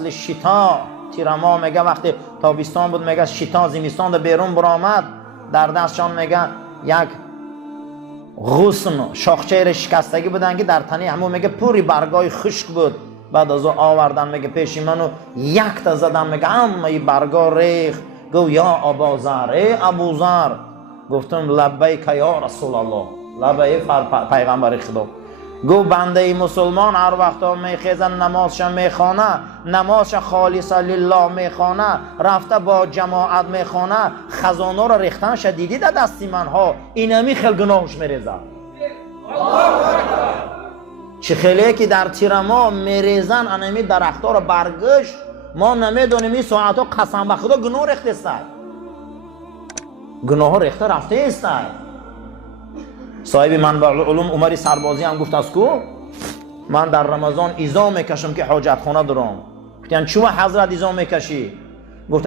فصل شتا، تیرما میگه وقتی تابستان بود میگه شتا زمستان بیرون برآمد، در دستشان میگه یک غصن شاخچه شکستگی بودن که در تنی همون میگه پوری برگای خشک بود. بعد از او آوردن میگه پیش منو یک تا زدن میگه همه برگا ریخ. گو یا ابوذر، ای ابوذر. گفتم لبیک یا رسول الله، لبیک پیغمبر خدا. گو بنده مسلمان هر وقتا میخیزن نمازش میخوانه، نمازش خالص لله میخوانه، رفته با جماعت میخوانه، خزانه رو ریختن شدیدی در دستی منها، اینمی خیلی گناهش میریزه. چه خیلی که در تیرما میریزن انمی درختها رو برگشت، ما نمیدونیم این ساعتا قسم به خدا گناه ریخته است، گناه ریخته رفته است. صاحب منبع العلوم عمر سربازی هم گفت است کو من در رمضان ایزا میکشم که حاجت خانه دارم. گفتن چوه حضرت ایزا میکشی؟